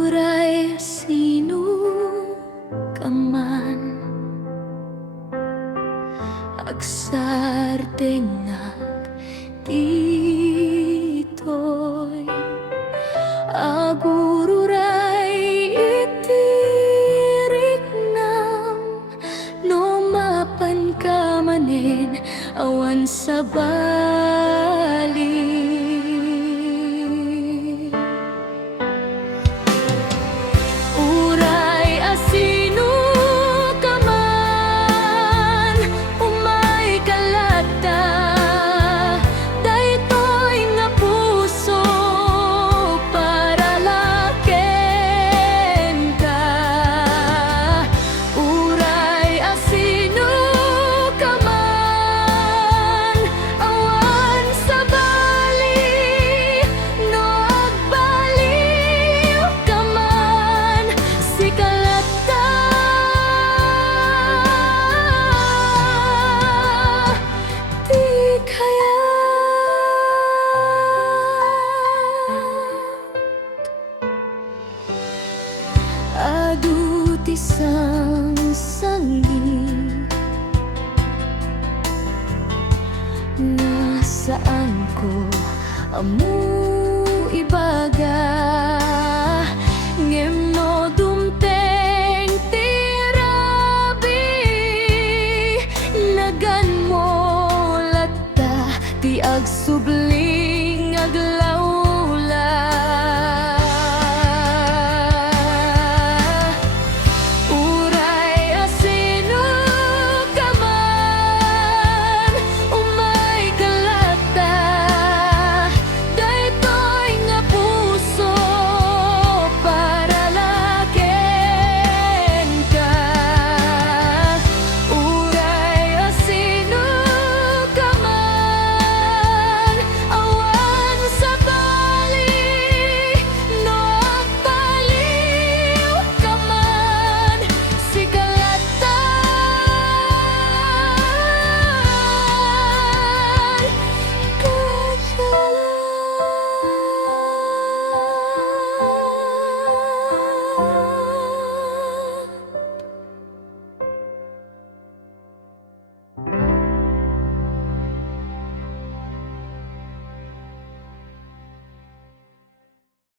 URAY ASINU KAMAN agsarte ngak ditoy agururay itirik nam no mapan kamanin awan sa bali. URAY ASINU KAMAN umay kalata daytoy nga puso para laken ka. URAY ASINU KAMAN awan sa bali no agbaliw kaman si kalata di kaya adu tisang sangi nasaan ko amu ibagay.